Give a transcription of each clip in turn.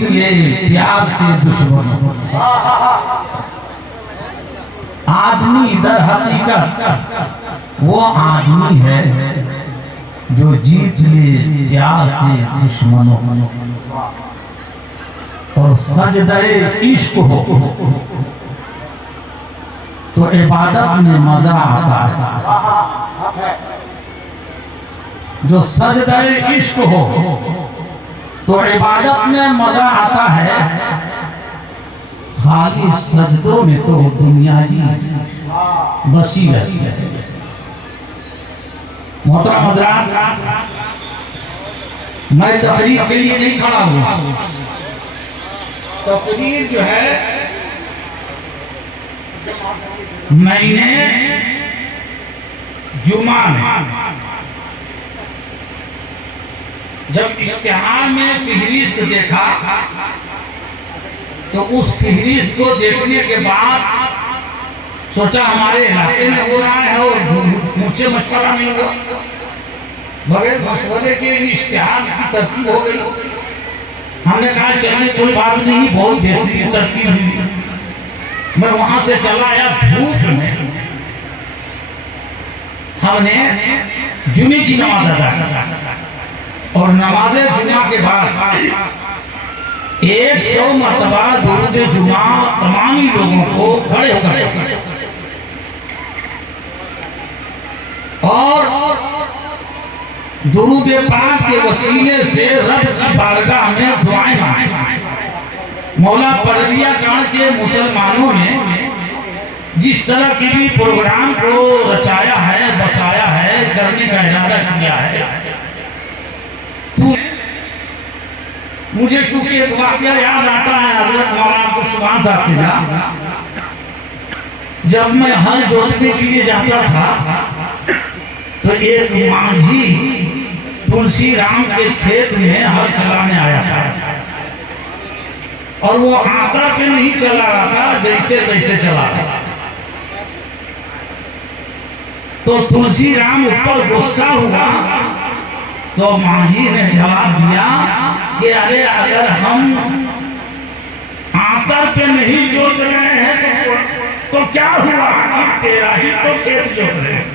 जीत ले प्यार से दुश्मन। आदमी दर हकीकत वो आदमी है जो जीत ले प्यार से दुश्मनों। और सजदे इश्क हो तो इबादत में मजा आता है। जो सजदे इश्क हो तो इबादत में मजा आता है। खाली सजदों में तो दुनिया ही बसी रहती है। मोहतरम हज़रात, मैं तकरीर के लिए नहीं खड़ा हुआ। तकरीर जो है मैंने जुमा में जब इश्तिहार में फहरिस्त देखा तो उस फहरिस्त को देखने के बाद सोचा हमारे इलाके में हो रहा है और मुझसे मशवरा नहीं हुआ। बगैर मशवरे के इश्तिहार की तरकीब हो गई। हमने कहा चलने कोई बात नहीं, बहुत बेहतरीन तरकीब हुई। मैं वहां से चला आया धूप में। हमने जुमे की नमाज अदा की और नमाज जुमा के बाद 100 मरतबा दुरूद जुमा तमामी लोगों को खड़े होकर और दुरूद पाक के वसीले से रब की बारगाह में दुआएं मांगी। मौला परदिया कांड के मुसलमानों ने जिस तरह की भी प्रोग्राम को रचाया है, बसाया है, करने का इरादा किया है, तो मुझे क्योंकि एक वाकया याद आता है हज़रत मौलाना अब्दुल सुभान साहब के साथ। जब मैं हल जोतने के लिए जाता था तो एक माझी तुलसी राम के खेत में हल चलाने आया था और वो आटा पे नहीं चला रहा था, जैसे तैसे चला रहा। तो तुलसी राम ऊपर गुस्सा हुआ तो माझी ने जवाब दिया कि अरे अगर हम आतर पे नहीं जोत रहे हैं तो क्या हुआ, तेरा ही तो खेत जोत रहे हैं।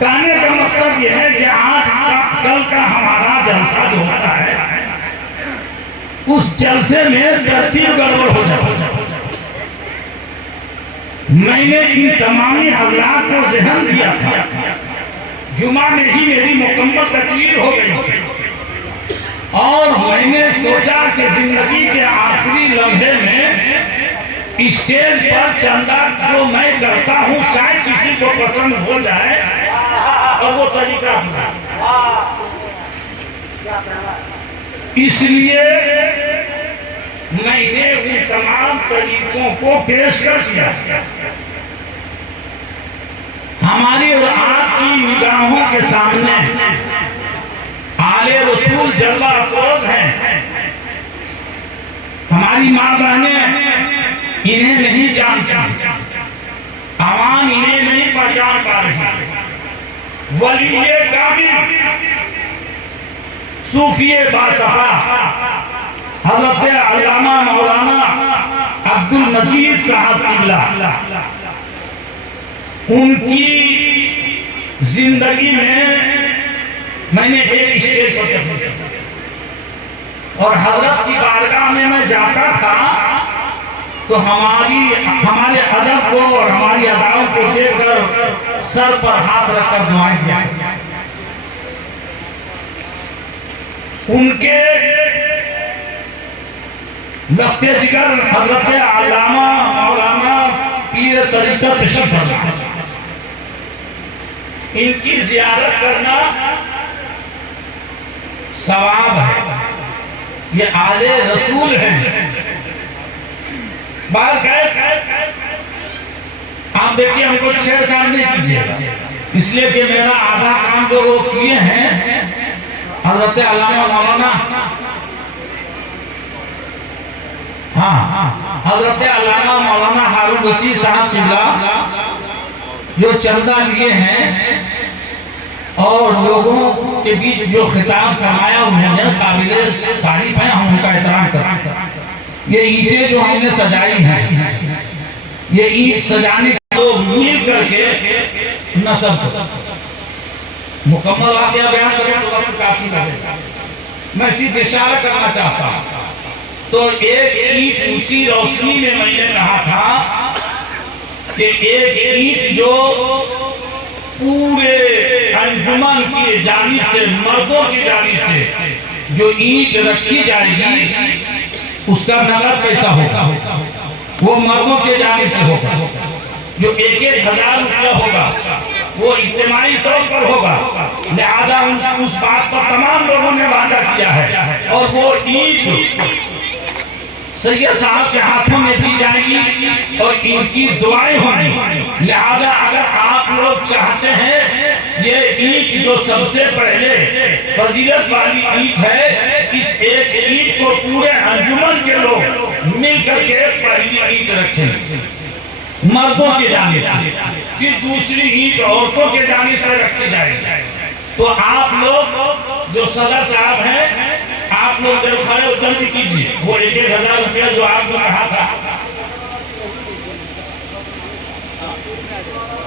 कहने का मकसद यह है कि आज कल का हमारा जलसा जो होता है उस जलसे में तरतीब गड़बड़ हो जाती है। मैंने इन तमामी हजरात को ज़हन दिया था, जुमा में ही मेरी मुकम्मल तकरीर हो गई थी और मैंने सोचा कि जिंदगी के आखिरी लम्हे में स्टेज पर चंदा जो मैं करता हूँ शायद किसी को पसंद हो जाए और वो तरीका इसलिए मैंने उन तमाम तरीकों को पेश कर दिया। हमारी और आपकी निगाहों के सामने आले रसूल जल्वा अफरोज हैं। हमारी माँ बहनें इन्हें नहीं जानती, आवाम इन्हें नहीं पहचान पा रही। वलीए कामिल सूफिए बासफा हज़रत अल्लामा मौलाना अब्दुल मजीद साहब किबला, उनकी जिंदगी में मैंने एक स्टेज पर और हजरत की बारगाह में मैं जाता था तो हमारे अदब को और हमारी अदाओं को देखकर सर पर हाथ रखकर दुआएं किया। उनके वक्ते जिगर हजरत अल्लामा मौलाना पीर तरीक़त तशरीफ़ फरमा, इनकी ज़ियारत करना सवाब है। ये आले रसूल हैं। बाल आप देखिए, हमको छेड़छाड़ नहीं कीजिएगा, इसलिए कि मेरा आधा काम जो वो किए हैं हजरत अल्लामा मौलाना, हजरत अल्लामा मौलाना हारून रशीद साहब किबला जो चंदा लिए हैं और लोगों के बीच जो खिताब फरमाया उन्होंने काबिले तारीफ है, हम उनका एहतराम करते हैं। ये ईंटें जो हमने सजाई हैं, ये ईंट सजाने को मिल करके नसब मुकम्मल वाक़या बयान करें तो वक्त काफी लगेगा, मैं सिर्फ इशारा करना चाहता हूँ। तो एक ईंट उसी रोशनी में मैंने कहा था कि एक ईंट जो पूरे अंजुमन की जानिब से, मर्दों की जानिब से जो ईंट रखी जाएगी उसका नगद पैसा होगा, वो मर्दों के जानिब से होगा। जो 1,000 रुपया होगा वो इज्तिमाई तौर पर होगा, लिहाजा उस बात पर तमाम लोगों ने वादा किया है। और वो ईंट सैयद साहब के हाथों में दी जाएगी और इनकी दुआएं होंगी। लिहाजा अगर आप लोग चाहते हैं ये ईंट जो सबसे पहले फजीलत वाली ईंट है, इस एक ईंट को पूरे अंजुमन के लोग मिल करके पहली ईंट रखें मर्दों के जानिब से, फिर दूसरी ईंट औरतों के जानिब से रखी जाएगी। तो आप लोग जो सदर साहब हैं, आप लोग जब खड़े जल्दी कीजिए, वो 1,000 रुपया जो आपने कहा था